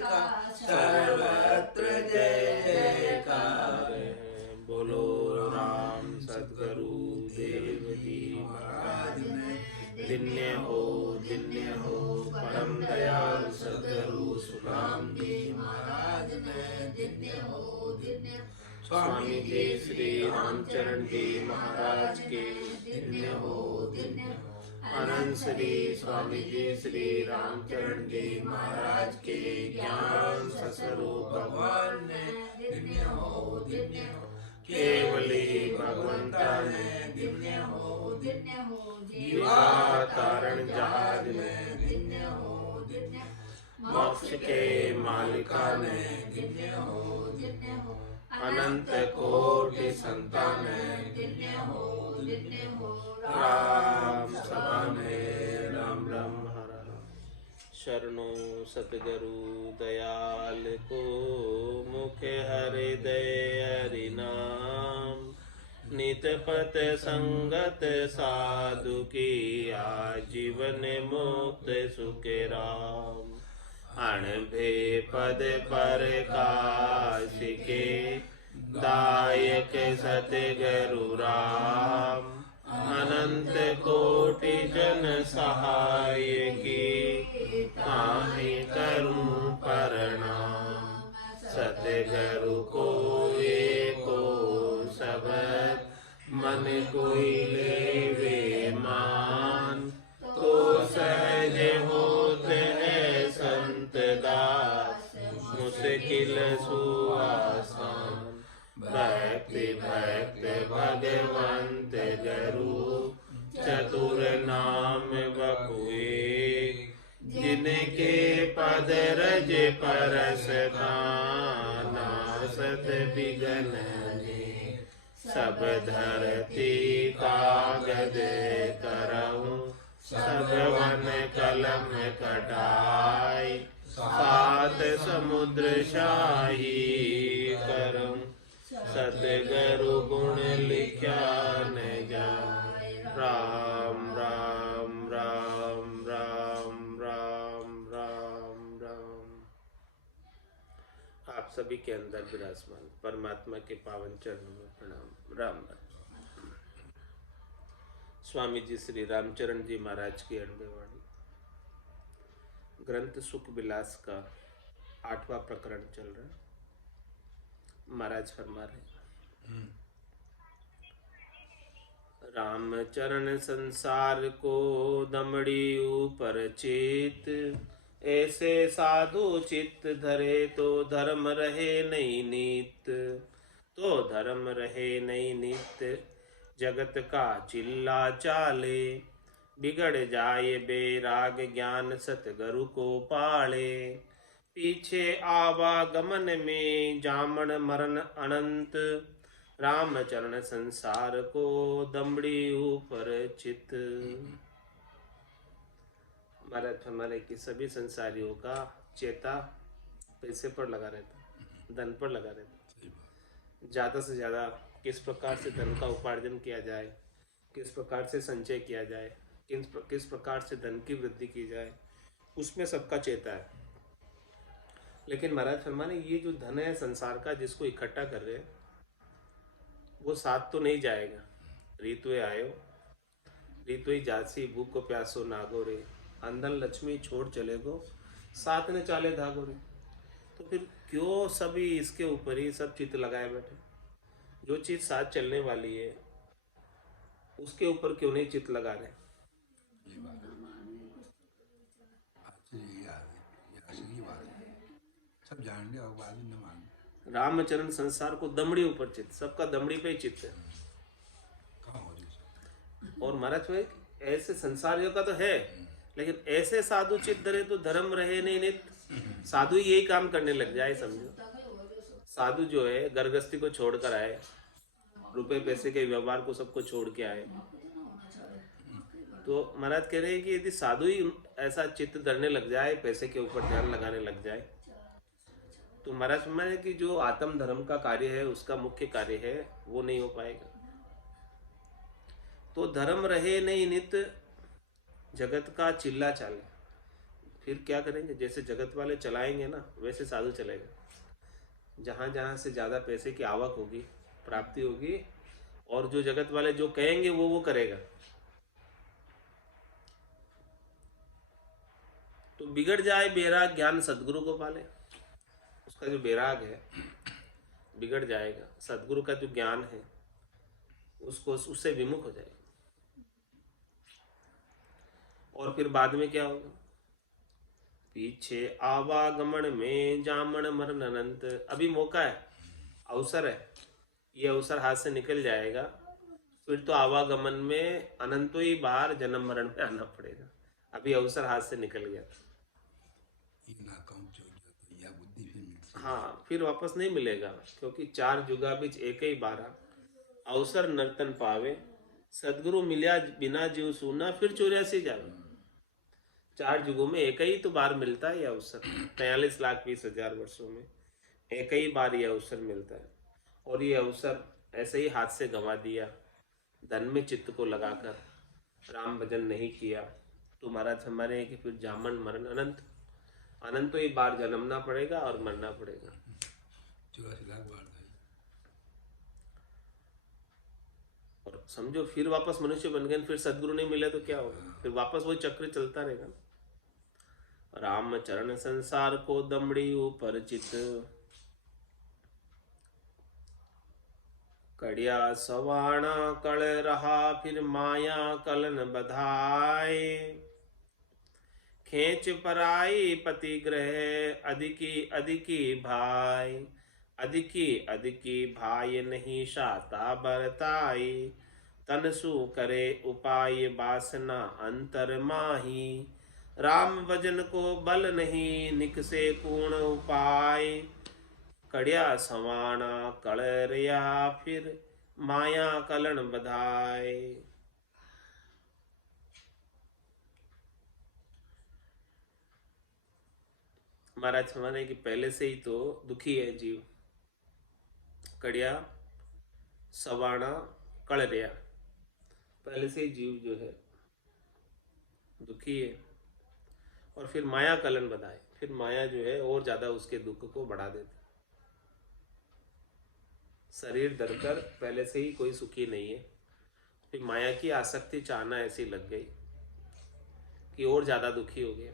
का सर्वत्र जय जयकार। बोलो राम सद्गुरु देव जी महाराज ने। दिन्य हो परम दयाल सद्गुरु सुखराम जी महाराज ने दिन्य हो दिन्य। स्वामी जी श्री रामचरण जी महाराज के दिन्य हो दिन्य हो। अनंत श्री स्वामी जी श्री रामचरण जी महाराज के ज्ञान स्वरूप भगवान ने दिन्य हो दिन्य हो। केवली भगवंता ने दिन्य हो दिन्य हो। जीवा तारण जहाज में दिन्य हो दिन्य। मोक्ष के मालिका ने दिन्य हो दिन्य हो। अनंत कोटि संतान ने दिन्य हो दिन्य हो। राम सभा में राम राम हर। शरणो सतगुरु दयाल को मुख हृदय हरि नाम। नित पत संगत साधु की आजीवन मुक्त सुख राम। अणभे पद पर काशिके दायक सतगुरु राम। अनंत कोटि जन सहाय की ताहि करूं प्रणाम। सतगुरु को एको शब्द मन कोई लेवे मान। तो सहज होते हैं संत दास मुश्किल सुआसान। भक्ति भक्त भगवंत गुरु चतुर नाम बपुए। जिनके पद रज परस नासत बिगन ने। सब धरती कागज करऊं सब वन कलम कटाई। सात समुद्र शाही करऊं सतगुरु गुण लिख्या न जाए। राम राम राम राम राम राम राम। आप सभी के अंदर विराजमान परमात्मा के पावन चरणों में प्रणाम। राम राम। स्वामी जी श्री रामचरण जी महाराज की अणबेवाणी ग्रंथ सुख विलास का 8वां प्रकरण चल रहा है। महाराज फरमा रहे रामचरण संसार को दमड़ी ऊपर चित। ऐसे साधु चित्त धरे तो धर्म रहे नहीं नित। तो धर्म रहे नहीं नित जगत का चिल्ला चाले। बिगड़ जाए बेराग ज्ञान सतगुरु को पाले। पीछे आवागमन में जामन मरण अनंत। रामचरण संसार को दमड़ी ऊपर चित। हमारे की सभी संसारियों का चेता पैसे पर लगा रहता, धन पर लगा रहता। ज़्यादा से ज़्यादा किस प्रकार से धन का उपार्जन किया जाए, किस प्रकार से संचय किया जाए, किस प्रकार से धन की वृद्धि की जाए, उसमें सबका चेता है। लेकिन महाराज फरमाने ये जो धन है संसार का जिसको इकट्ठा कर रहे हैं वो साथ तो नहीं जाएगा। रीतुए आयो रीतुई जासी भूख को प्यासो नागो रे। अंधन लक्ष्मी छोड़ चले गो साथ ने चाले धागो रे। तो फिर क्यों सभी इसके ऊपर ही सब चित्त लगाए बैठे। जो चीज साथ चलने वाली है उसके ऊपर क्यों नहीं चित्त लगा रहे। सब जान लिया बाद में न मान। रामचरण संसार को दमड़ी ऊपर चित्त, सबका दमड़ी पे ही चित्त है। और महाराज भाई ऐसे संसारियों का तो है लेकिन ऐसे साधु चित्त धरे तो धर्म रहे नहीं नित। साधु यही काम करने लग जाए समझो। साधु जो है गर्भस्थी को छोड़कर आए, रुपए पैसे के व्यवहार को सबको छोड़ के आए। तो महाराज कह रहे हैं कि यदि साधु ही ऐसा चित्त धरने लग जाए, पैसे के ऊपर ध्यान लगाने लग जाए, तो महाराज फरमाया कि जो आत्म धर्म का कार्य है उसका मुख्य कार्य है वो नहीं हो पाएगा। तो धर्म रहे नहीं नित जगत का चिल्ला चाले। फिर क्या करेंगे, जैसे जगत वाले चलाएंगे ना वैसे साधु चलेगा। जहाँ जहाँ से ज़्यादा पैसे की आवक होगी, प्राप्ति होगी, और जो जगत वाले जो कहेंगे वो करेगा। तो बिगड़ जाए बेराग ज्ञान सदगुरु को पाले। उसका जो बेराग है बिगड़ जाएगा, सदगुरु का जो ज्ञान है उसको उससे विमुख हो जाएगा। और फिर बाद में क्या होगा, पीछे आवागमन में जामन मरण अनंत। अभी मौका है, अवसर है, ये अवसर हाथ से निकल जाएगा, फिर तो आवागमन में अनंतों ही बार जन्म मरण में आना पड़ेगा। अभी अवसर हाथ से निकल गया था, हाँ फिर वापस नहीं मिलेगा, क्योंकि 4 जुगा बीच एक ही बारा अवसर नर्तन पावे, सदगुरु मिल्या बिना जीव सुना फिर 84 जावे। 4 जुगों में एक ही तो बार मिलता है ये अवसर, 43,20,000 वर्षों में एक ही बार ये अवसर मिलता है। और ये अवसर ऐसे ही हाथ से गंवा दिया, धन में चित्त को लगाकर राम भजन नहीं किया, तो महाराज हमारे कि फिर जामन मरण अनंत, अनंत ही बार जन्मना पड़ेगा और मरना पड़ेगा। 84 लाख बार। और समझो फिर वापस मनुष्य बन गए, फिर सदगुरु नहीं मिले तो क्या होगा, फिर वापस वही चक्र चलता रहेगा। राम चरण संसार को दमड़ी ऊपर चित, कड़िया सवाणा कल रहा फिर माया कलन बधाए, खेच पराई पति ग्रह अधिकी अधिकी भाई, अधिकी अधिकी भाई नहीं शाता बरताई, तनसु करे उपाय बासना अंतर माही, राम भजन को बल नहीं निकसे पूर्ण उपाय, कड़िया सवाना कलरिया फिर माया कलन बधाए। महाराज हमारे कि पहले से ही तो दुखी है जीव, कड़िया सवाना कलरिया, पहले से ही जीव जो है दुखी है। और फिर माया कलन बधाए, फिर माया जो है और ज्यादा उसके दुख को बढ़ा देती। शरीर धरकर पहले से ही कोई सुखी नहीं है, फिर माया की आसक्ति चाहना ऐसी लग गई कि और ज्यादा दुखी हो गया।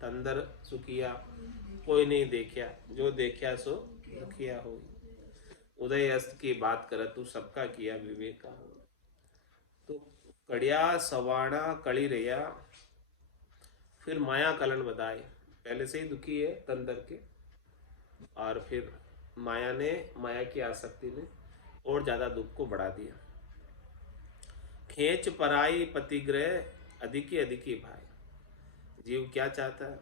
तंदर सुखिया कोई नहीं देखिया, जो देखिया सो दुखिया हो। उदय अस्त की बात कर तू सबका किया विवेक का हो। तो कड़िया सवाणा कड़ी रैया फिर माया कलन बधाए, पहले से ही दुखी है तंदर के, और फिर माया की आसक्ति ने और ज्यादा दुख को बढ़ा दिया। खेच पराई पतिग्रह अधिकी अधिकी भाई, जीव क्या चाहता है,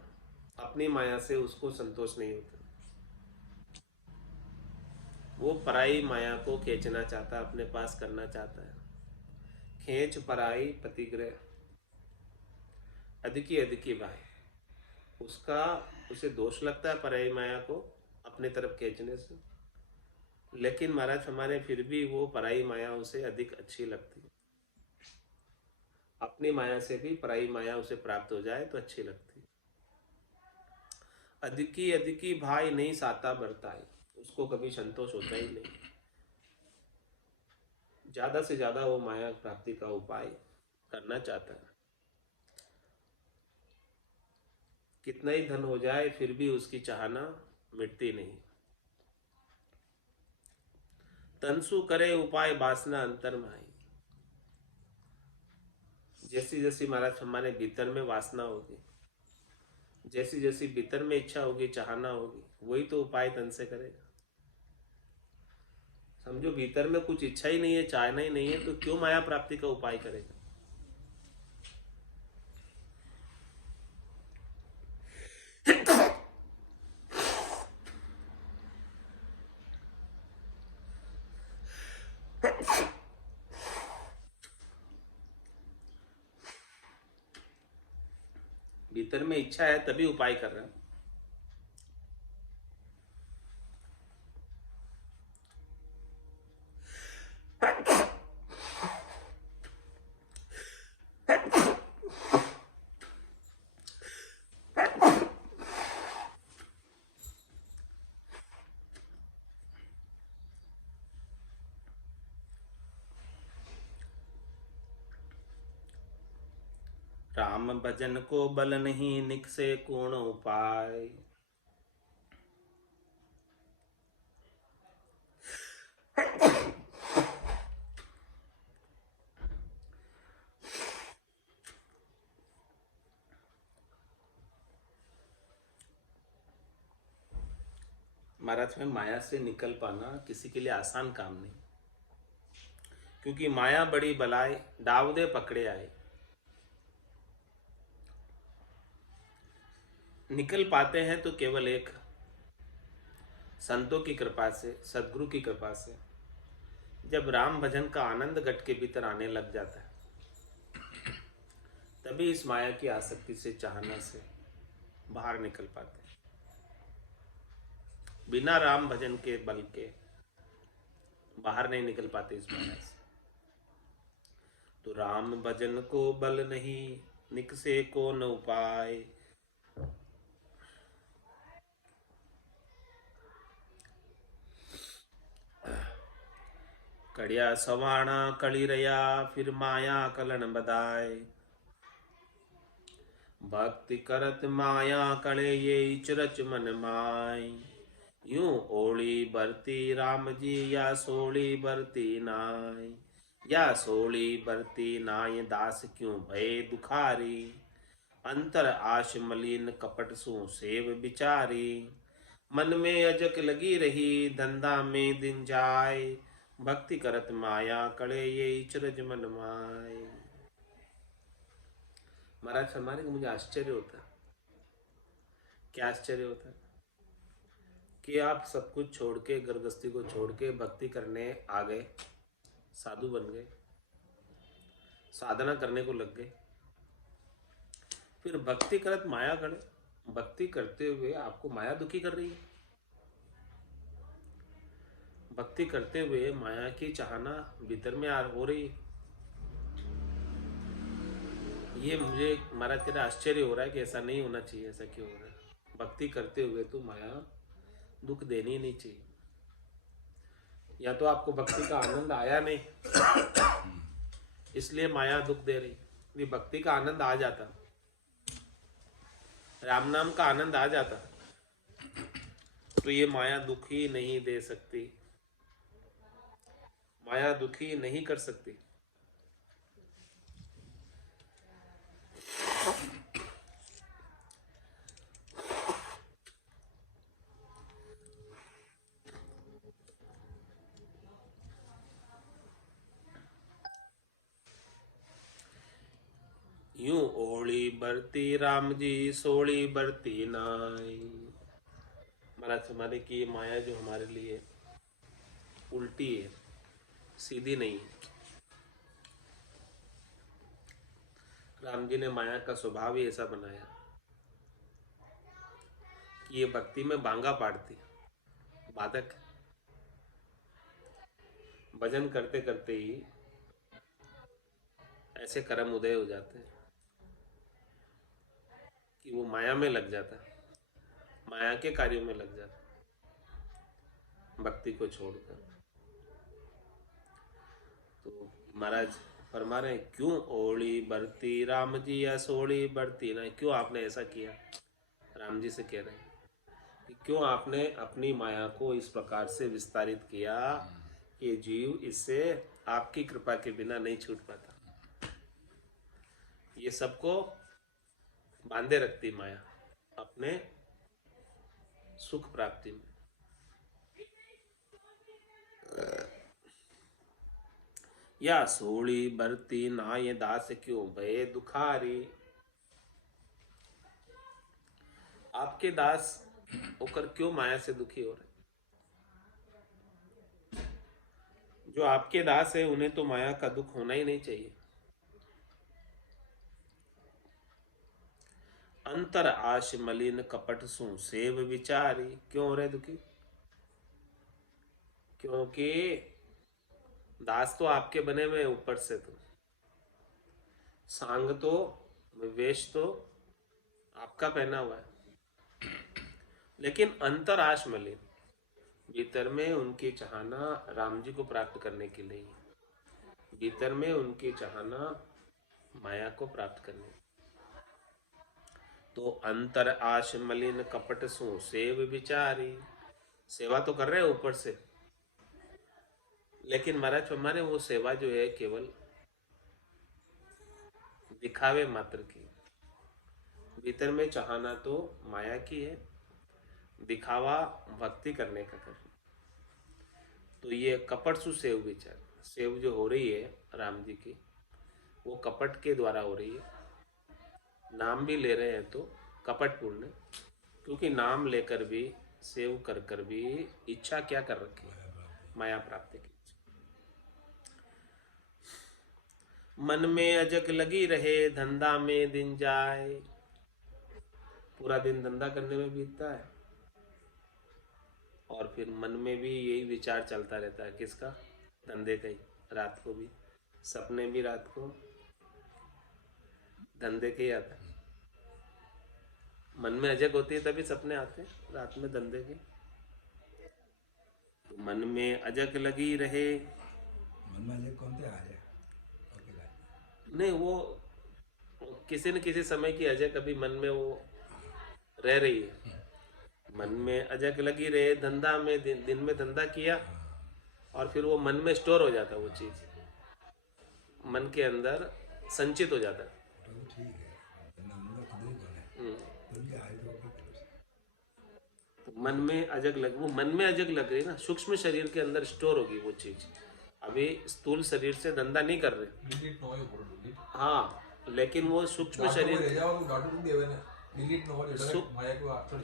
अपनी माया से उसको संतोष नहीं होता, वो पराई माया को खींचना चाहता है, अपने पास करना चाहता है। खेच पराई पतिग्रह अधिकी अधिकी भाई, उसे दोष लगता है पराई माया को अपनी तरफ खींचने से, लेकिन महाराज हमारे फिर भी वो पराई माया उसे अधिक अच्छी लगती है। अपनी माया से भी पराई माया उसे प्राप्त हो जाए तो अच्छी लगती है। अधिकी अधिकी भाई नहीं साता बरताई, उसको कभी संतोष होता ही नहीं, ज्यादा से ज्यादा वो माया प्राप्ति का उपाय करना चाहता है। कितना ही धन हो जाए फिर भी उसकी चाहना मिटती नहीं। तनसु करे उपाय वासना अंतर माई, जैसी जैसी महाराज हमारे भीतर में वासना होगी, जैसी जैसी भीतर में इच्छा होगी, चाहना होगी, वही तो उपाय तन से करेगा। समझो भीतर में कुछ इच्छा ही नहीं है, चाहना ही नहीं है, तो क्यों माया प्राप्ति का उपाय करेगा। भीतर में इच्छा है तभी उपाय कर रहा है। राम भजन को बल नहीं, निकसे कोण उपाय। महाराज में माया से निकल पाना किसी के लिए आसान काम नहीं, क्योंकि माया बड़ी बलाए, डाव दे पकड़े आए। निकल पाते हैं तो केवल एक संतों की कृपा से, सदगुरु की कृपा से। जब राम भजन का आनंद गट के भीतर आने लग जाता है, तभी इस माया की आसक्ति से, चाहना से बाहर निकल पाते हैं। बिना राम भजन के बल के बाहर नहीं निकल पाते इस माया से। तो राम भजन को बल नहीं, निकसे को न उपाय। कड़िया सवाणा कली रया, फिर माया कलन बदाय। भक्ति करत माया कले, ये चरच मन माय। यूं ओली बरती राम जी, या सोली बरती नाय। या सोली बरती नाय, दास क्यों भय दुखारी। अंतर आश मलिन, कपट सु सेव बिचारी। मन में अजक लगी रही, धंधा में दिन जाय। भक्ति करत माया कले, ये चरज मन माय। महाराज हमारे को मुझे आश्चर्य होता है। क्या आश्चर्य होता है कि आप सब कुछ छोड़ के, गृहस्थी को छोड़ के भक्ति करने आ गए, साधु बन गए, साधना करने को लग गए। फिर भक्ति करत माया करे, भक्ति करते हुए आपको माया दुखी कर रही है। भक्ति करते हुए माया की चाहना भीतर में हो रही है। ये मुझे महाराज तेरा आश्चर्य हो रहा है कि ऐसा नहीं होना चाहिए। ऐसा क्यों हो रहा है? भक्ति करते हुए तो माया दुख देनी ही नहीं चाहिए। या तो आपको भक्ति का आनंद आया नहीं, इसलिए माया दुख दे रही। ये भक्ति का आनंद आ जाता, राम नाम का आनंद आ जाता, तो ये माया दुखी नहीं दे सकती, माया दुखी नहीं कर सकती। यूं ओली बरती राम जी, सोली बरती नाई। महाराज हमारे की ये माया जो हमारे लिए उल्टी है, सीधी नहीं है। राम जी ने माया का स्वभाव ही ऐसा बनाया कि ये भक्ति में बांगा पाड़ती, बाधक। भजन करते करते ही ऐसे कर्म उदय हो जाते हैं कि वो माया में लग जाता है, माया के कार्यों में लग जाता है, भक्ति को छोड़कर। तो महाराज फरमा रहे हैं, क्यों ओली बरती राम जी, या सोली बरती ना। क्यों आपने ऐसा किया? राम जी से कह रहे हैं कि क्यों आपने अपनी माया को इस प्रकार से विस्तारित किया कि जीव इससे आपकी कृपा के बिना नहीं छूट पाता। ये सबको बांधे रखती माया अपने सुख प्राप्ति में। या सोली बरती नाय, दास क्यों भय दुखारी। आपके दास होकर क्यों माया से दुखी हो रहे? जो आपके दास है उन्हें तो माया का दुख होना ही नहीं चाहिए। अंतर आश मलिन, कपट सु सेव विचारी। क्यों हो रहे दुखी? क्योंकि दास तो आपके बने हुए, ऊपर से तो सांग तो, वेश तो आपका पहना हुआ है, लेकिन अंतर आश मलिन, भीतर में उनकी चाहना राम जी को प्राप्त करने के लिए, भीतर में उनकी चाहना माया को प्राप्त करने। तो अंतर आश मलिन कपट सु सेव विचारी। सेवा तो कर रहे हैं ऊपर से, लेकिन महाराज हमारे वो सेवा जो है केवल दिखावे मात्र की। भीतर में चाहना तो माया की है, दिखावा भक्ति करने का कर। तो ये कपट सु सेव विचार, सेव जो हो रही है राम जी की, वो कपट के द्वारा हो रही है। नाम भी ले रहे हैं तो कपट पूर्ण, क्योंकि नाम लेकर भी सेव कर कर भी इच्छा क्या कर रखी है, माया प्राप्ति की। मन में अजक लगी रहे धंधा में दिन जाए। पूरा दिन धंधा करने में बीतता है और फिर मन में भी यही विचार चलता रहता है, किसका, धंधे का ही। रात को भी सपने भी रात को धंधे के ही आते हैं। मन में अजक होती है तभी सपने आते हैं रात में धंधे के। तो मन में अजक लगी रहे, मन में अजक कौन थे आ जाए नहीं वो किसी न किसी समय की अजक अभी मन में वो रह रही है। मन में अजक लगी रहे धंधा में, दिन में धंधा किया और फिर वो मन में स्टोर हो जाता, वो चीज मन के अंदर संचित हो जाता है। तो ठीक है, खुद ही कौन है तो मन में अजक लग, वो मन में अजक लग रही ना, सूक्ष्म शरीर के अंदर स्टोर होगी वो चीज। अभी स्थूल शरीर से धंधा नहीं कर रहे, हाँ, लेकिन वो सूक्ष्म शरीर,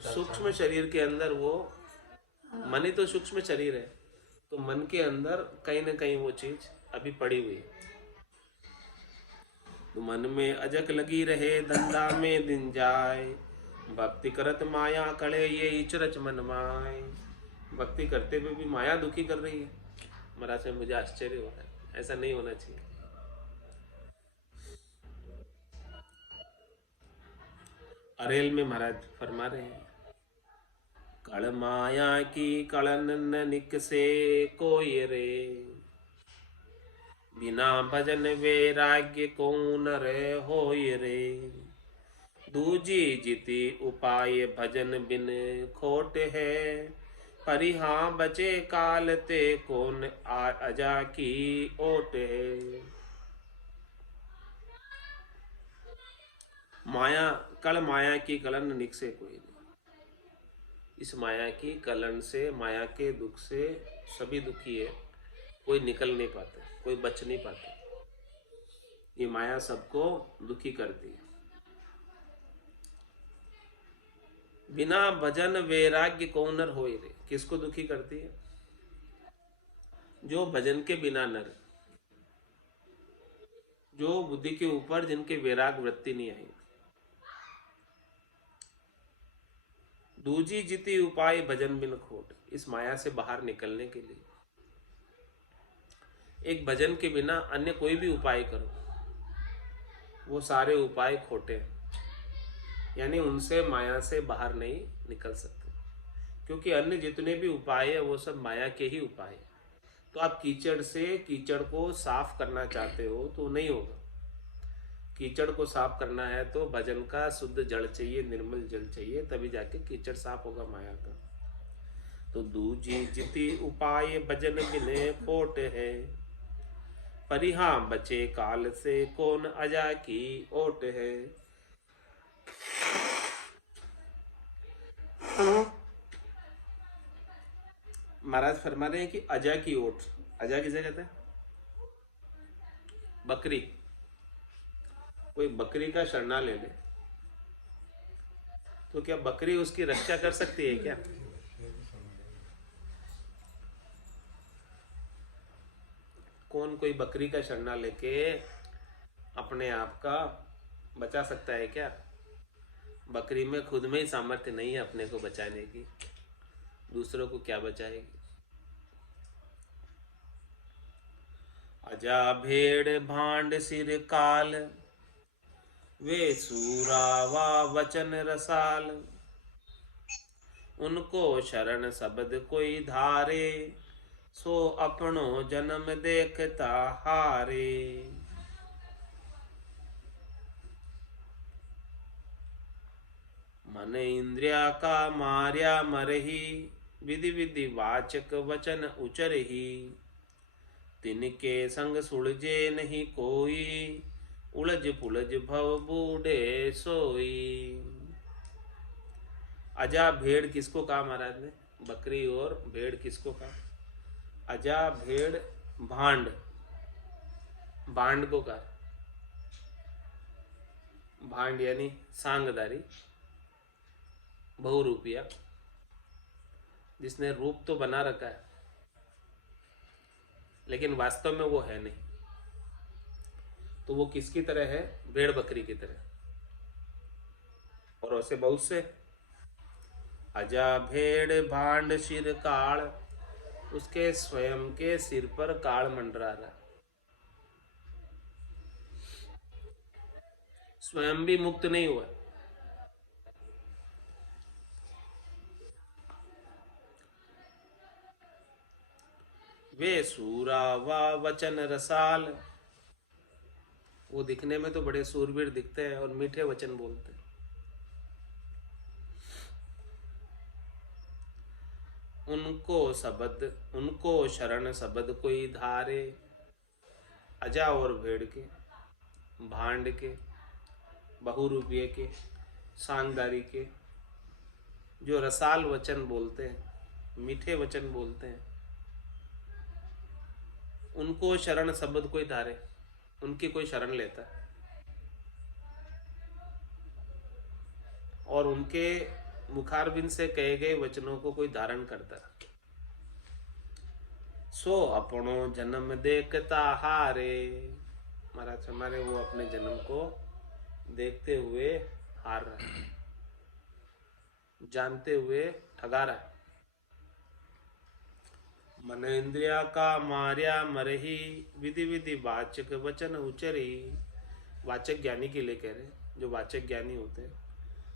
सूक्ष्म शरीर के अंदर वो मन ही तो सूक्ष्म शरीर है, तो मन के अंदर कहीं ना कहीं वो चीज अभी पड़ी हुई है। तो मन में अजक लगी रहे धंधा में दिन जाए, भक्ति करत माया कड़े ये इचरच मन माए। भक्ति करते हुए भी माया दुखी कर रही है। महाराज से मुझे आश्चर्य हो रहा है, ऐसा नहीं होना चाहिए। अरेल में महाराज फरमा रहे हैं, कल माया की कलन न निकसे कोई रे, बिना भजन वैराग्य कौन रे होय रे। दूजी जिति उपाय भजन बिन खोट है, परिहा बचे काल ते कौन अजा की ओट है। माया कल माया की कलन निकसे कोई नहीं। इस माया की कलन से, माया के दुख से सभी दुखी है, कोई निकल नहीं पाता, कोई बच नहीं पाता। ये माया सबको दुखी करती है। बिना भजन वैराग्य कौनर होय रे, किसको दुखी करती है? जो भजन के बिना नर, जो बुद्धि के ऊपर जिनके वैराग वृत्ति नहीं आई। दूजी जिति उपाय भजन बिन खोट, इस माया से बाहर निकलने के लिए एक भजन के बिना अन्य कोई भी उपाय करो, वो सारे उपाय खोटे हैं, यानी उनसे माया से बाहर नहीं निकल सकते। क्योंकि अन्य जितने भी उपाय है वो सब माया के ही उपाय है। तो आप कीचड़ से कीचड़ को साफ करना चाहते हो तो नहीं होगा। कीचड़ को साफ करना है तो भजन का शुद्ध जल चाहिए, निर्मल जल चाहिए, तभी जाके कीचड़ साफ होगा माया का। तो दूजी जिति उपाय भजन बिने खोट है, परिहा बचे काल से कौन अजा की ओट है। महाराज फरमा रहे हैं कि अजा की ओट, अजा किसे कहते हैं? बकरी। कोई बकरी का शरणा ले ले तो क्या बकरी उसकी रक्षा कर सकती है क्या? कौन कोई बकरी का शरणा लेके अपने आप का बचा सकता है क्या? बकरी में खुद में ही सामर्थ्य नहीं है अपने को बचाने की, दूसरों को क्या बचाएगी? अजा भेड़ भांड सिर काल, वे सूरावा वचन रसाल। उनको शरण शब्द कोई धारे, सो अपनो जन्म देखता हारे। मन इंद्रिया का मार्या मरही, विधि विधि वाचक वचन उचरही। तिनके संग सुलझे नहीं कोई, उलझ पुलझ भव बूढ़े सोई। अजा भेड़ किसको कहा महाराज ने? बकरी और भेड़ किसको कहा? अजा भेड़ भांड, भांड को कहा। भांड यानी सांगदारी, बहुरूपिया, जिसने रूप तो बना रखा है लेकिन वास्तव में वो है नहीं। तो वो किसकी तरह है? भेड़ बकरी की तरह। और ऐसे बहुत से। अजा भेड़ भांड सिर काल, उसके स्वयं के सिर पर काल मंडरा रहा, स्वयं भी मुक्त नहीं हुआ। वे सूरा व वचन रसाल, वो दिखने में तो बड़े सूरवीर दिखते हैं और मीठे वचन बोलते हैं। उनको शरण शब्द कोई धारे। अजा और भेड़ के, भांड के, बहुरूपिये के, सांगदारी के, जो रसाल वचन बोलते हैं, मीठे वचन बोलते हैं, उनको शरण शब्द कोई धारे, उनकी कोई शरण लेता है और उनके मुखारबिंद से कहे गए वचनों को कोई धारण करता है। सो अपनो जन्म देखता हारे, महाराज हमारे वो अपने जन्म को देखते हुए हार रहा है, जानते हुए ठगा रहा है। मन इंद्रिया का मार्या मरही, विधि विधि वाचक वचन उचरी। वाचक ज्ञानी के लिए कह रहे हैं। जो वाचक ज्ञानी होते हैं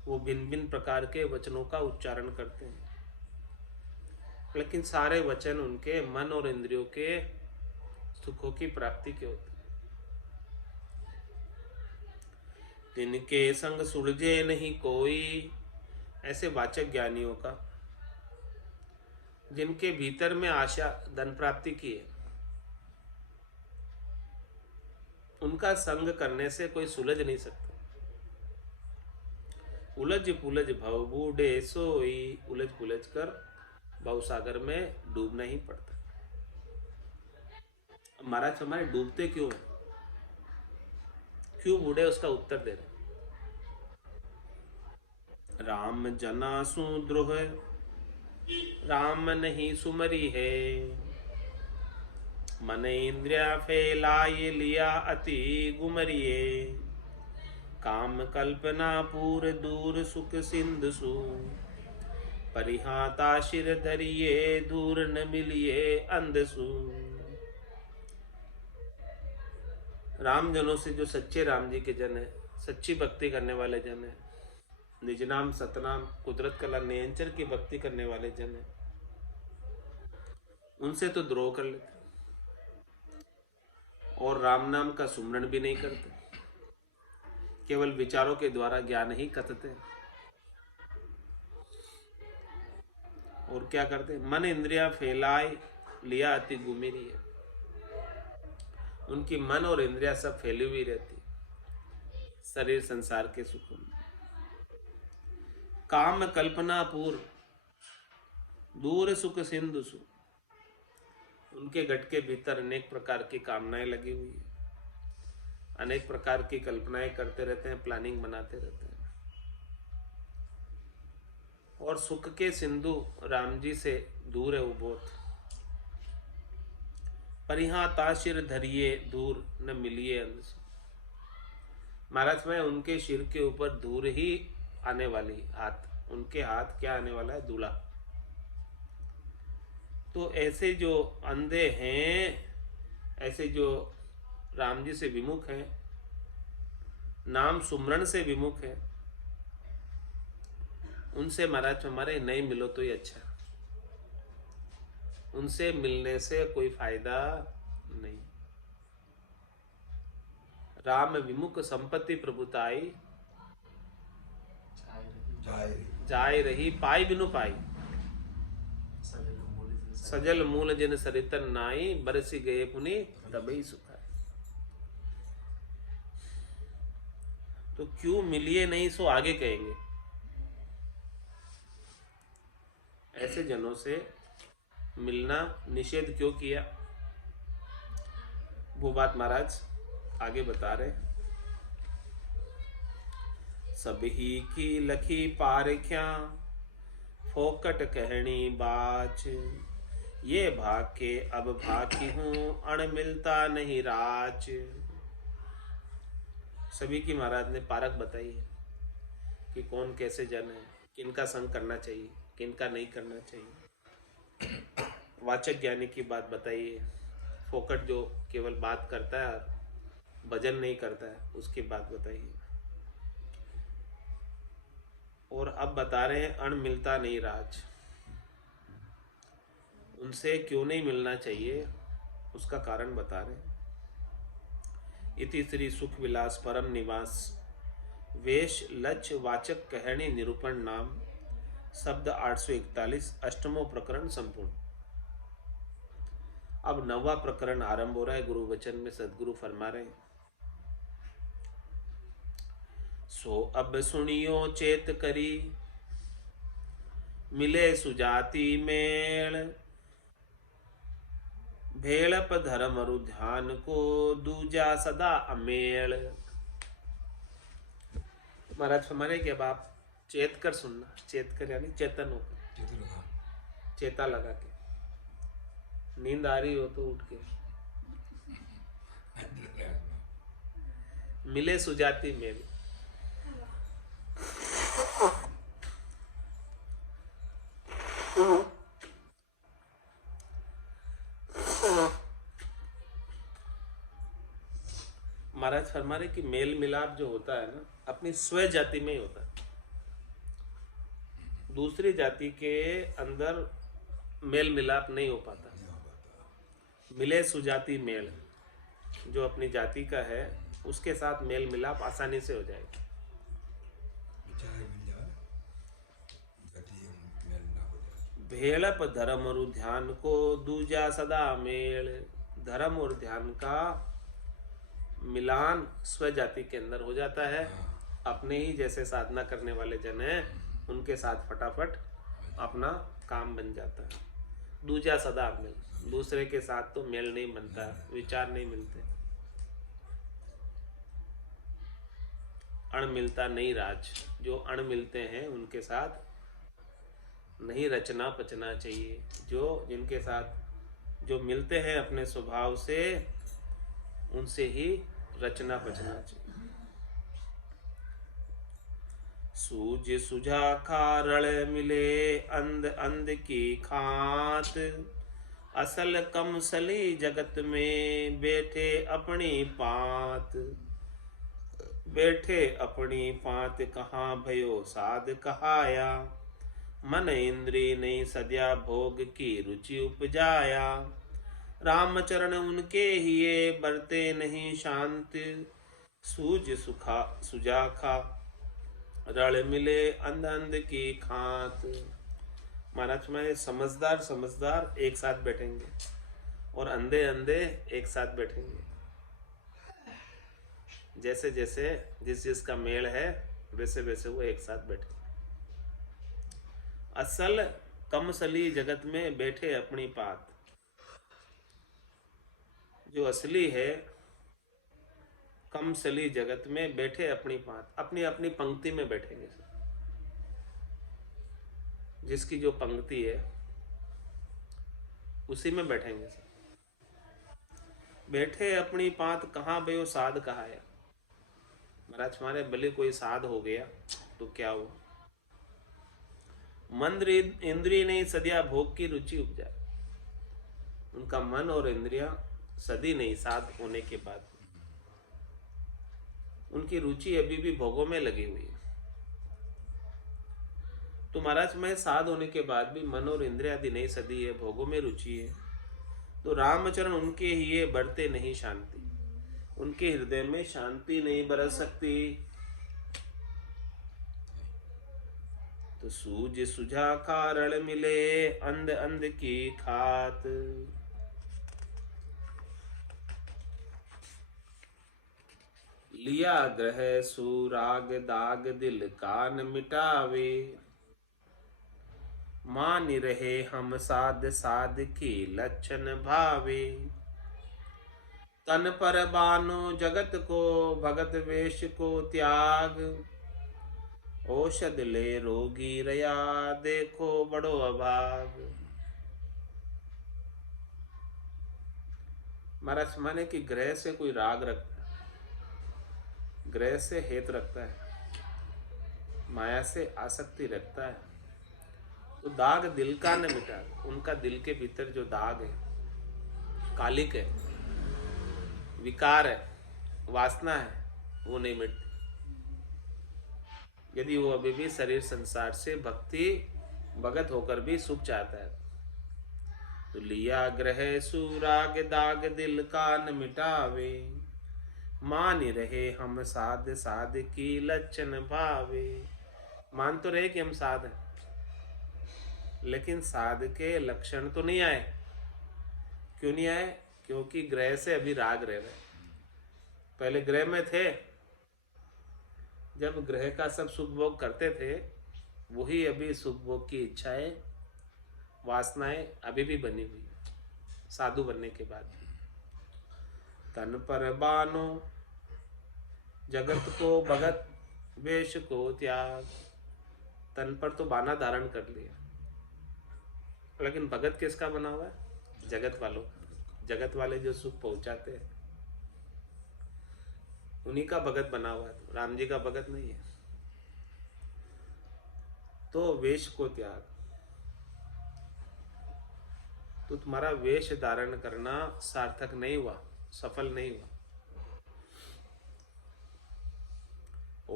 वो भिन्न भिन्न प्रकार के वचनों का उच्चारण करते हैं, लेकिन सारे वचन उनके मन और इंद्रियों के सुखों की प्राप्ति के होते हैं। तिनके संग सुलझे नहीं कोई, ऐसे वाचक ज्ञानियों का जिनके भीतर में आशा धन प्राप्ति की है, उनका संग करने से कोई सुलझ नहीं सकता। उलझ पुलझ भव बूढ़े सोई, उलझ पुलझ कर भवसागर में डूबना ही पड़ता। महाराज हमारे डूबते क्यों हैं? क्यों बूढ़े? उसका उत्तर दे रहे। राम जना सुद्रोह, राम नहीं सुमरी है। मन इंद्रिया फैलाए लिया अति गुमरिए। काम कल्पना पूर दूर सुख सिंधु सु। परिहाता शिर धरिए दूर न मिलिए अंधसु। राम जनों से जो सच्चे राम जी के जन है, सच्ची भक्ति करने वाले जन है, निज नाम सतनाम कुदरत कला नियंचर की भक्ति करने वाले जन है, उनसे तो द्रोह कर लेते और राम नाम का सुमरण भी नहीं करते, केवल विचारों के द्वारा ज्ञान ही कथते और क्या करते? मन इंद्रिया फैलाए लिया अति गुमिरी है। उनकी मन और इंद्रिया सब फैली हुई रहती, शरीर संसार के सुखों में। काम कल्पना पूर्व दूर सुख सिंधु सु। उनके घट के भीतर अनेक प्रकार की कामनाएं लगी हुई है, अनेक प्रकार की कल्पनाएं करते रहते हैं, प्लानिंग बनाते रहते हैं। और सुख के सिंधु राम जी से दूर है वो बहुत। परिहाता शिर धरिए दूर न मिलिए अंश। महाराज में उनके सिर के ऊपर दूर ही आने वाली हाथ, उनके हाथ क्या आने वाला है? दूल्हा। तो ऐसे जो अंधे हैं, ऐसे जो राम जी से विमुख हैं, नाम सुमरण से विमुख है, उनसे महाराज हमारे नहीं मिलो तो ही अच्छा। उनसे मिलने से कोई फायदा नहीं। राम विमुख संपत्ति प्रभुताई जाय रही पाई बिनु पाई, सजल मूल जिन सरितन नाई, बरसी गए पुनि तबई सुखाय। तो क्यों मिलिए नहीं सो आगे कहेंगे। ऐसे जनों से मिलना निषेध क्यों किया, वो बात महाराज आगे बता रहे। सबही की लखी पारख्या, फोकट कहनी बाच, ये भाग के अब भागी हूं, अण मिलता नहीं राच। सभी की महाराज ने पारख बताई है कि कौन कैसे जन है, किनका संग करना चाहिए, किनका नहीं करना चाहिए। वाचक ज्ञानी की बात बताई है, फोकट जो केवल बात करता है भजन नहीं करता है, उसकी बात बताई है। और अब बता रहे हैं अण मिलता नहीं राज, उनसे क्यों नहीं मिलना चाहिए, उसका कारण बता रहे हैं। इति श्री सुख विलास परम निवास वेश लक्ष्य वाचक कहणी निरूपण नाम शब्द 841 अष्टमो प्रकरण संपूर्ण। अब 9वां प्रकरण आरंभ हो रहा है। गुरु वचन में सदगुरु फरमा रहे हैं, सो अब सुनियो चेत करी, मिले सुजाति मेल, भेड़प धर्म रु ध्यान को, दूजा सदा अमेल। महाराज फरमाने के अब आप चेत कर सुनना, चेत कर यानी चेतन हो, चेता लगा के। नींद आ रही हो तो उठ के मिले सुजाति मेल। महाराज फरमा रहे कि मेल मिलाप जो होता है ना, अपनी स्व जाति में ही होता है। दूसरी जाति के अंदर मेल मिलाप नहीं हो पाता। मिले सुजाति मेल, जो अपनी जाति का है उसके साथ मेल मिलाप आसानी से हो जाएगा। भेड़प धर्म और ध्यान को, दूजा सदा मेल। धर्म और ध्यान का मिलान स्व जाति के अंदर हो जाता है। अपने ही जैसे साधना करने वाले जन हैं उनके साथ फटाफट अपना काम बन जाता है। दूजा सदा मेल, दूसरे के साथ तो मेल नहीं बनता, विचार नहीं मिलते। अण मिलता नहीं राज, जो अण मिलते हैं उनके साथ नहीं रचना पचना चाहिए। जो जिनके साथ जो मिलते हैं अपने स्वभाव से, उनसे ही रचना पचना चाहिए। सूझ सुझा खारल मिले, अंध अंध की खात, असल कमसली जगत में, बैठे अपनी पात। बैठे अपनी पात कहाँ भयो साध कहाया, मन इंद्री नहीं सद्या भोग की रुचि उपजाया। रामचरण उनके हिये बरते नहीं शांत, सूझ सुखा सुजा खा रल मिले अंध अंध की खात। महाराज में समझदार समझदार एक साथ बैठेंगे और अंधे अंधे एक साथ बैठेंगे। जैसे जैसे जिस जिसका मेल है वैसे वैसे वो एक साथ बैठे। असल कमसली जगत में बैठे अपनी पात। जो असली है कमसली जगत में बैठे अपनी पात, अपनी अपनी पंक्ति में बैठेंगे। जिसकी जो पंक्ति है उसी में बैठेंगे। बैठे अपनी पात कहाँ भयो साध कहाया। महाराज हमारे भले कोई साध हो गया तो क्या हुआ, मन इंद्रिय नहीं सदिया भोग की रुचि उपजाए। उनका मन और इंद्रियां सदी नहीं साध होने के बाद उनकी रुचि अभी भी भोगों में लगी हुई है। तो महाराज में साध होने के बाद भी मन और इंद्रिय आदि नहीं सदी है, भोगों में रुचि है। तो रामचरण उनके ही ये बढ़ते नहीं शांति, उनके हृदय में शांति नहीं बरस सकती। तो सूझ सुझा कारण मिले अंध अंध की खात। लिया ग्रह सुराग दाग दिल का न मिटावे। मान रहे हम साध साध की लक्षण भावे। तन पर बानो जगत को भगत वेश को त्याग। औषध ले रोगी रया देखो बड़ो अभाग। महाराज माने कि ग्रह से कोई राग रखता है, ग्रह से हेत रखता है, माया से आसक्ति रखता है, तो दाग दिल का न मिटा। उनका दिल के भीतर जो दाग है, कालिक है, विकार है, वासना है, वो नहीं मिटती। यदि वो अभी भी शरीर संसार से भक्ति भगत होकर भी सुख चाहता है, तो लिया ग्रह सुराग दाग दिल का न मिटावे। मान रहे हम साध साध की लक्षण भावे। मान तो रहे कि हम साध हैं, लेकिन साध के लक्षण तो नहीं आए। क्यों नहीं आए? क्योंकि ग्रह से अभी राग रह रहे। पहले ग्रह में थे, जब ग्रह का सब सुख भोग करते थे, वही अभी सुख भोग की इच्छाएं, वासनाएं अभी भी बनी हुई है साधु बनने के बाद। तन पर बानो जगत को भगत वेश को त्याग। तन पर तो बाना धारण कर लिया, लेकिन भगत किसका बना हुआ है? जगत वालों। जगत वाले जो सुख पहुंचाते हैं उन्हीं का भगत बना हुआ है, राम जी का भगत नहीं है। तो वेश को त्याग। तो तुम्हारा वेश धारण करना सार्थक नहीं हुआ, सफल नहीं हुआ।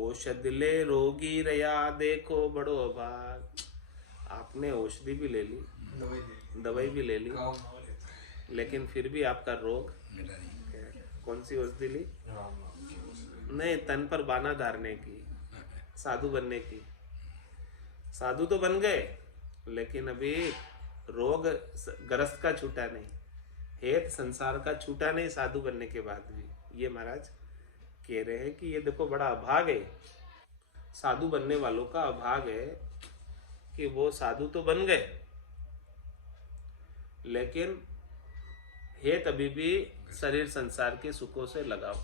औषध ले रोगी रया देखो बड़ो अभाग। आपने औषधि भी ले ली, दवाई भी ले ली, लेकिन फिर भी आपका रोग कौन सी औषधि ली? नहीं, तन पर बाना धारने की, साधु बनने की। साधु तो बन गए, लेकिन अभी रोग ग्रस्त का छूटा नहीं, हेत संसार का छूटा नहीं साधु बनने के बाद भी। ये महाराज कह रहे हैं कि ये देखो बड़ा अभाग है, साधु बनने वालों का अभाग है कि वो साधु तो बन गए, लेकिन हेत अभी भी शरीर संसार के सुखों से लगाओ।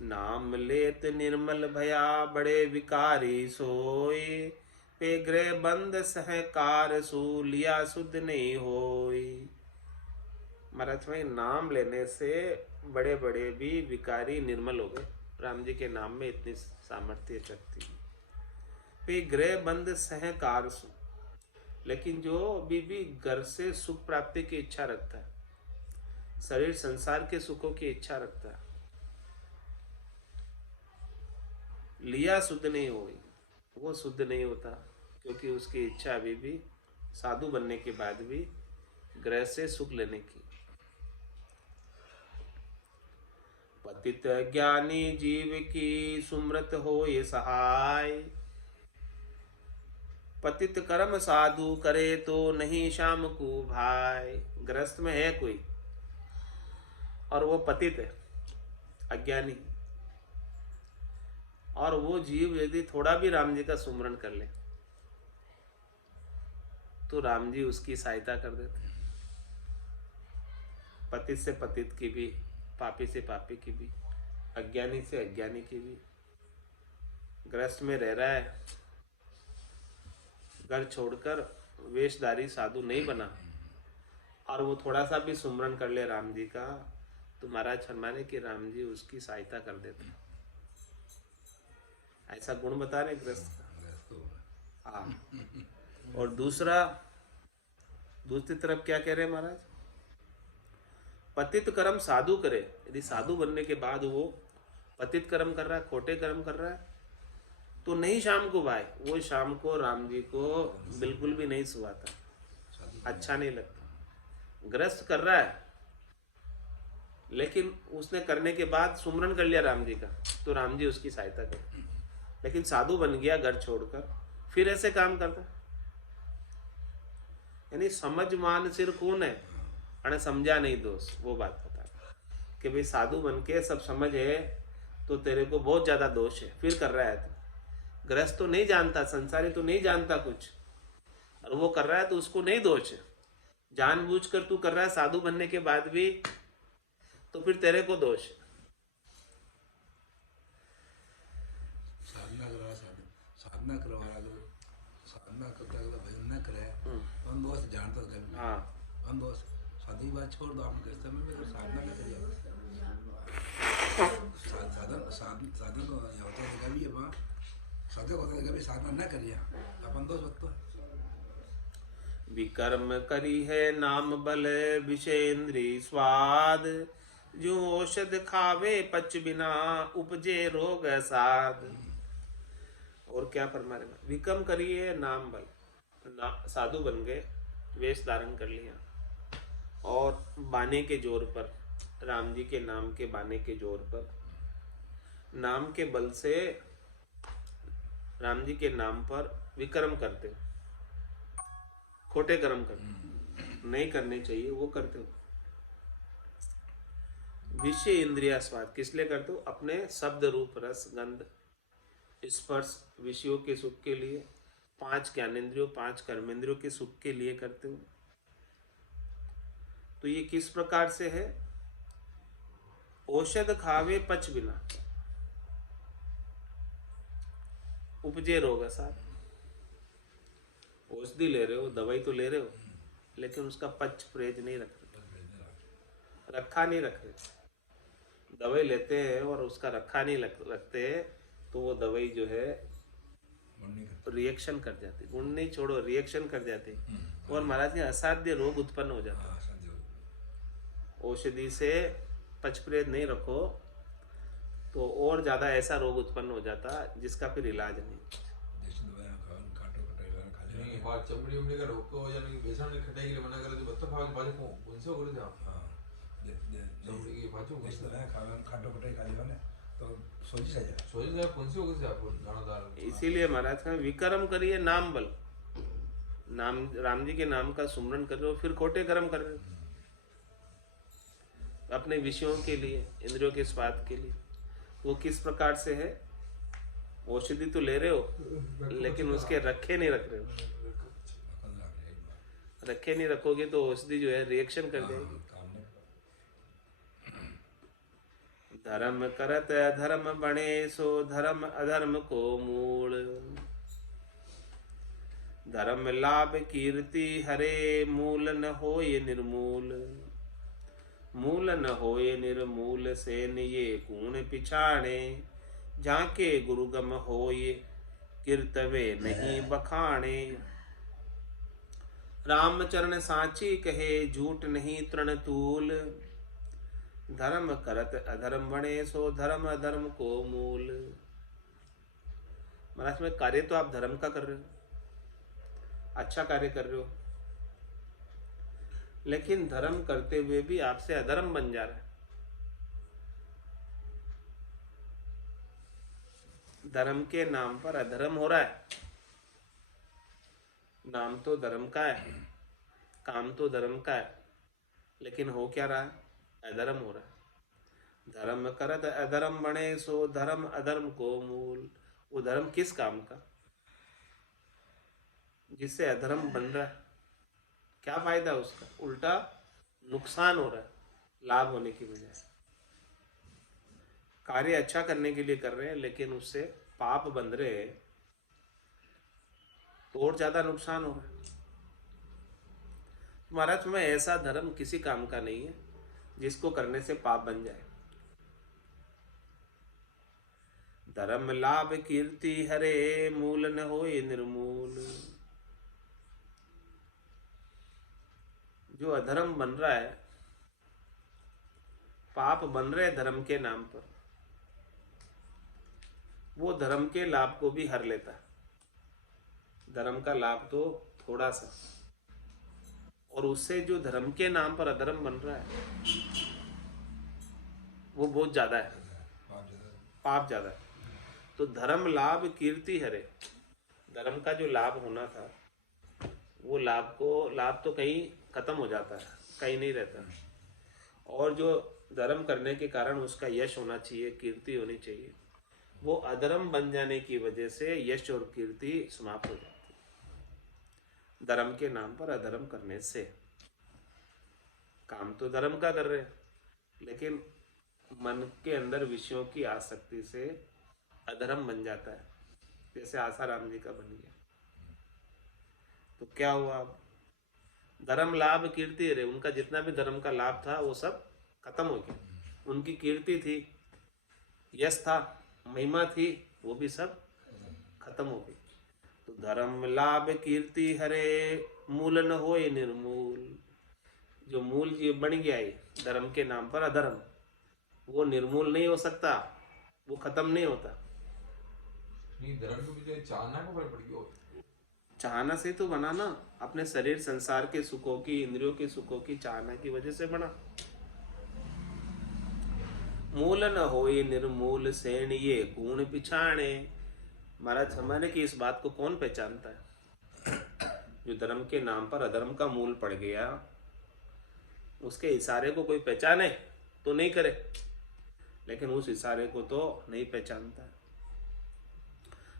नाम लेत निर्मल भया बड़े विकारी सोए। पे ग्रह बंद सहकार सु लिया शुद्ध नहीं होई। महाराज भाई, नाम लेने से बड़े बड़े भी विकारी निर्मल हो गए। राम जी के नाम में इतनी सामर्थ्य शक्ति। पे ग्रह बंद सहकार सु, लेकिन जो अभी भी घर से सुख प्राप्ति की इच्छा रखता है, शरीर संसार के सुखों की इच्छा रखता है, लिया शुद्ध नहीं होगी, वो शुद्ध नहीं होता, क्योंकि उसकी इच्छा अभी भी साधु बनने के बाद भी ग्रह से सुख लेने की। पतित ज्ञानी जीव की सुमृत हो ये सहाय। पतित कर्म साधु करे तो नहीं शाम को भाई। ग्रस्त में है कोई और वो पतित है, अज्ञानी, और वो जीव यदि थोड़ा भी राम जी का सुमरन कर ले तो राम जी उसकी सहायता कर देते। पतित से पतित की भी, पापी से पापी की भी, अज्ञानी से अज्ञानी की भी। ग्रस्त में रह रहा है, घर छोड़कर वेशधारी साधु नहीं बना, और वो थोड़ा सा भी सुमरन कर ले राम जी का, तो महाराज फरमाने कि राम जी उसकी सहायता कर देते। ऐसा गुण बता रहे ग्रस्त का। हाँ। और दूसरी तरफ क्या कह रहे हैं महाराज? पतित कर्म साधु करे। यदि साधु बनने के बाद वो पतित कर्म कर रहा है, खोटे कर्म कर रहा है, तो नहीं शाम को भाई, वो शाम को राम जी को बिल्कुल भी नहीं सुहाता, अच्छा नहीं लगता। ग्रस्त कर रहा है, लेकिन उसने करने के बाद सुमरन कर लिया राम जी का, तो राम जी उसकी सहायता करते। लेकिन साधु बन गया घर छोड़कर, फिर ऐसे काम करता है। यानी समझ मान सिर कौन है अने समझा नहीं दोष, वो बात बता रहा कि भाई साधु बन के सब समझ है तो तेरे को बहुत ज्यादा दोष है, फिर कर रहा है तो। गृहस्थ तो नहीं जानता, संसारी तो नहीं जानता कुछ, और वो कर रहा है तो उसको नहीं दोष है। जानबूझकर तू कर रहा है साधु बनने के बाद भी, तो फिर तेरे को दोष है। साधना करवा रहा तो साधना करता करता भजन न करे अंधोष जानता कर। हाँ अंधोष साधी बात छोड़ दो, आप कैसे में भी साधना कर लिया साधन साधन साधन होता है कभी अब साधक होता है कभी साधना न करिए आप अंधोष वक्त है। विकर्म करी है नाम बल विषेंद्री स्वाद, जो औषध खावे पच बिना उपजे रोग साध। और क्या फरमा रहे, विकर्म करिए नाम बल, साधु बन गए, वेश धारण कर लिया, और बाने के जोर पर, राम जी के नाम के बाने के जोर पर, नाम के बल से राम जी के नाम पर विक्रम करते, खोटे कर्म करते, नहीं करने चाहिए वो करते हो। विषय इंद्रिया स्वाद किस लिए करते हो, अपने शब्द रूप रस गंध स्पर्श विषयों के सुख के लिए, 5 ज्ञानेंद्रियों 5 कर्मेंद्रियों के सुख के लिए करते हो। तो ये किस प्रकार से है, औषध खावे पच बिना उपजे रोग साथ। औषधि ले रहे हो, दवाई तो ले रहे हो, लेकिन उसका पच परहेज नहीं रखा नहीं रख रहे। दवाई लेते हैं और उसका रखा नहीं रखते, तो वो दवाई जो है रिएक्शन कर जाती, गुण नहीं छोड़ो रिएक्शन कर जाती, और महाराज के असाध्य रोग उत्पन्न हो जाता। औषधि से पच परहेज नहीं रखो तो और ज्यादा ऐसा रोग उत्पन्न हो जाता जिसका फिर इलाज नहीं। बात चमड़ी उमड़ी का रोग को या नहीं बेसन में खटाई के लिए मना करे तो बत्ता भाग बाजे को उनसे कर दे आप। हां चमड़ी की बाजू को इस तरह खावन खाटो खटाई खा लियो ना तो सोच जाए कौन से होगा आपको दानादार। इसीलिए महाराज का विक्रम करिए नाम बल, नाम राम जी के नाम का सुमरन कर रहे हो, फिर खोटे कर्म कर रहे हो अपने विषयों के लिए, इंद्रियों के स्वाद के लिए। वो किस प्रकार से है, औषधि तो ले रहे हो लेकिन उसके रखे नहीं रख रहे हो। रखे नहीं रखोगे तो औषधि जो है रिएक्शन कर जाएगी। धर्म करत अधर्म बने, सो धर्म अधर्म को मूल। धर्म लाभ कीर्ति हरे, मूल न होय निर्मूल। मूल न होय निर्मूल, से ये कूण पिछाणे। जाके गुरुगम होय, कीर्तवे नहीं बखाणे। रामचरण साची कहे, झूठ नहीं तृण तूल। धर्म करत अधर्म बने, सो धर्म अधर्म को मूल। महाराज में कार्य तो आप धर्म का कर रहे हो, अच्छा कार्य कर रहे हो, लेकिन धर्म करते हुए भी आपसे अधर्म बन जा रहा है। धर्म के नाम पर अधर्म हो रहा है। नाम तो धर्म का है, काम तो धर्म का है, लेकिन हो क्या रहा है, अधर्म हो रहा है। धर्म करत अधर्म बने, सो धर्म अधर्म को मूल। वो धर्म किस काम का जिससे अधर्म बन रहा है, क्या फायदा उसका, उल्टा नुकसान हो रहा है लाभ होने की वजह। कार्य अच्छा करने के लिए कर रहे हैं लेकिन उससे पाप बंध रहे हैं तो और ज्यादा नुकसान हो रहा है। महाराज में ऐसा धर्म किसी काम का नहीं है जिसको करने से पाप बन जाए। धर्म लाभ कीर्ति हरे, मूल न होए निर्मूल। जो अधर्म बन रहा है, पाप बन रहे धर्म के नाम पर, वो धर्म के लाभ को भी हर लेता है। धर्म का लाभ तो थोड़ा सा, और उससे जो धर्म के नाम पर अधर्म बन रहा है वो बहुत ज्यादा है, पाप ज्यादा है। तो धर्म लाभ कीर्ति हरे, धर्म का जो लाभ होना था वो लाभ तो कहीं खत्म हो जाता है, कहीं नहीं रहता। और जो धर्म करने के कारण उसका यश होना चाहिए, कीर्ति होनी चाहिए, वो अधर्म बन जाने की वजह से यश और कीर्ति समाप्त हो जाती है। धर्म के नाम पर अधर्म करने से, काम तो धर्म का कर रहे हैं लेकिन मन के अंदर विषयों की आसक्ति से अधर्म बन जाता है, जैसे आसाराम जी का बन गया। तो क्या हुआ, अब धर्म लाभ कीर्ति रहे, उनका जितना भी धर्म का लाभ था वो सब खत्म हो गया। उनकी कीर्ति थी, यश था, महिमा थी, वो भी सब खत्म हो गई। तो धर्म लाभ कीर्ति हरे, मूल न होए निर्मूल। जो मूल ये बन गया है धर्म के नाम पर अधर्म, वो निर्मूल नहीं हो सकता, वो खत्म नहीं होता। नहीं, धर्म को भी चाहना को फर्क पड़ गया। चाहना से तो बना ना, अपने शरीर संसार के सुखों की, इंद्रियों के सुखों की चाहना की वजह से बना। मूल न होए निर्मूल सेन ये गुण पिछाणे। महाराज हमारे की इस बात को कौन पहचानता है? जो धर्म के नाम पर अधर्म का मूल पड़ गया, उसके इशारे को कोई पहचाने तो नहीं करे, लेकिन उस इशारे को तो नहीं पहचानता।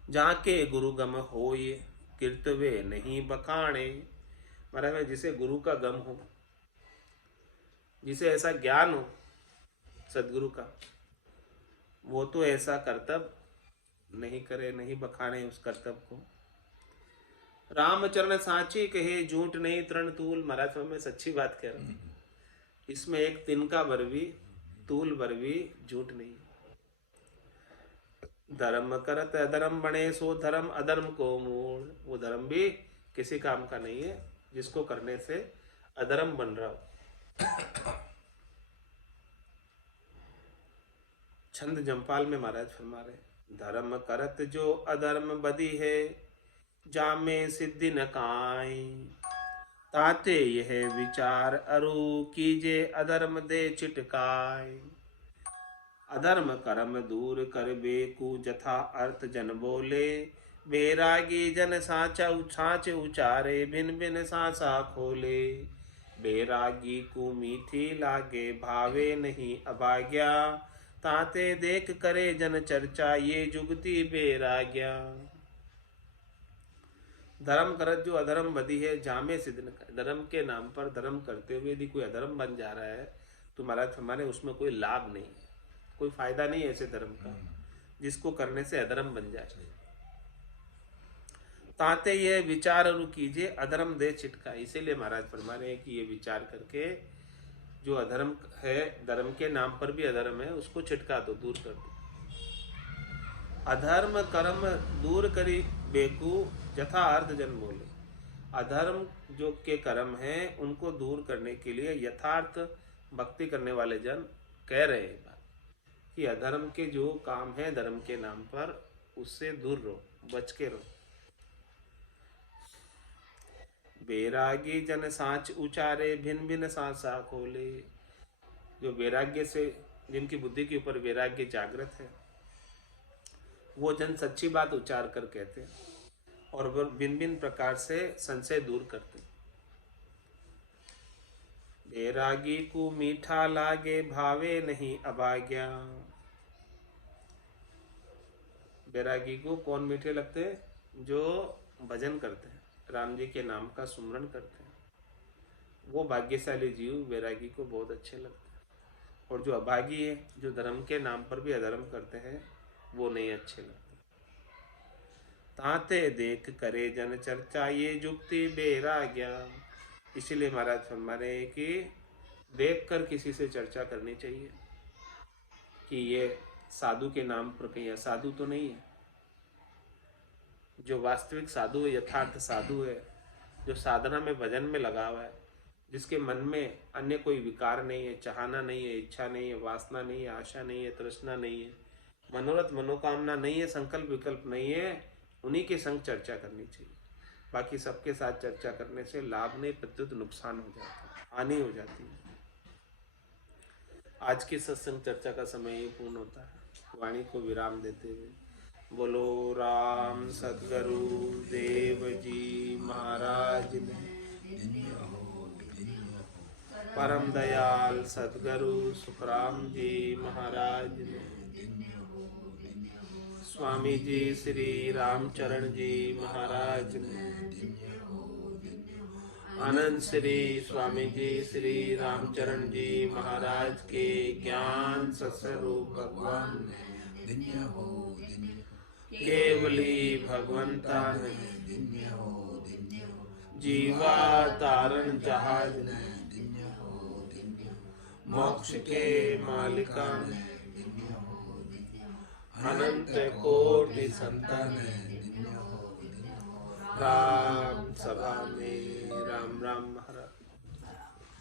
जाके गुरु गम होए कीर्तवे नहीं बखाणे। महाराज जिसे गुरु का गम हो, जिसे ऐसा ज्ञान हो सदगुरु का, वो तो ऐसा कर्तव्य नहीं करे, नहीं बखाने उस कर्तव्य को। रामचरण साची कहे झूठ नहीं तृण तूल। महाराज मैं सच्ची बात कह रहा हूं, इसमें एक तिनका भर भी, तूल भर भी झूठ नहीं। धर्म करत अधर्म बने सो धर्म अधर्म को मूल। वो धर्म भी किसी काम का नहीं है जिसको करने से अधर्म बन रहा हो। छंद जमपाल में महाराज फरमा रहे, धर्म करत जो अधर्म बदी है, जामे सिद्धि न काई। ताते यह विचार अरु कीजे अधर्म दे चिटकाय। अधर्म कर्म दूर कर बेकु जथा अर्थ जन बोले। बैरागी जन साच उचारे बिन बिन सांसा खोले। बैरागी को मीठी लागे भावे नहीं अभाग्या। ताते देख करे जन चर्चा ये जुगती बैराग्या। धर्म करत जो अधर्म बदी है, जामे सिद्ध न। धर्म के नाम पर धर्म करते हुए यदि कोई अधर्म बन जा रहा है तो महाराज हमारे उसमें कोई लाभ नहीं है, कोई फायदा नहीं है ऐसे धर्म का जिसको करने से अधर्म बन जाए। ताते ये विचार अरु कीजिए अधर्म दे चिटका। इसीलिए महाराज फरमा रहे हैं कि ये विचार करके जो अधर्म है, धर्म के नाम पर भी अधर्म है, उसको चिटका दो, दूर कर दो। अधर्म कर्म दूर करी बेकू जथा अर्थ जन बोले। अधर्म जो के कर्म हैं उनको दूर करने के लिए यथार्थ भक्ति करने वाले जन कह रहे हैं कि अधर्म के जो काम है धर्म के नाम पर, उससे दूर रहो, बच के रहो। बैरागी जन सांच उचारे भिन्न भिन्न सांसा खोले। जो वैराग्य से, जिनकी बुद्धि के ऊपर वैराग्य जागृत है, वो जन सच्ची बात उच्चार कर कहते हैं और वो भिन्न भिन्न प्रकार से संशय दूर करते। बैरागी को मीठा लागे भावे नहीं अभाग्या। बैरागी को कौन मीठे लगते हैं? जो भजन करते हैं, राम जी के नाम का सुमरण करते हैं, वो भाग्यशाली जीव बैरागी को बहुत अच्छे लगते हैं। और जो अभागी है, जो धर्म के नाम पर भी अधर्म करते हैं, वो नहीं अच्छे लगते। ताते देख करे जन चर्चा ये जुक्ति बैराग्या। इसीलिए महाराज फरमा रहे हैं कि देख कर किसी से चर्चा करनी चाहिए कि ये साधु के नाम पर कहीं साधु तो नहीं है। जो वास्तविक साधु है, यथार्थ साधु है, जो साधना में भजन में लगा हुआ है, जिसके मन में अन्य कोई विकार नहीं है, चाहना नहीं है, इच्छा नहीं है, वासना नहीं है, आशा नहीं है, तृष्णा नहीं है, मनोरथ मनोकामना नहीं है, संकल्प विकल्प नहीं है, उन्हीं के संग चर्चा करनी चाहिए। बाकी सबके साथ चर्चा करने से लाभ नहीं, प्रत्युत नुकसान हो जाता है, हानि हो जाती है। आज की सत्संग चर्चा का समय ये पूर्ण होता है। वाणी को विराम देते हुए बोलो राम सतगुरु देव जी महाराज ने, परम दयाल सतगुरु सुखराम जी महाराज ने, स्वामी जी श्री रामचरण जी महाराज ने, आनंद श्री स्वामी जी श्री रामचरण जी महाराज के ज्ञान सत्स्वरूप भगवान ने, केवली भगवंता ने, जीवा तारण जहाज ने, मोक्ष के मालिका ने, अनंत कोटि संतान ने, राम सभा में राम राम महाराज।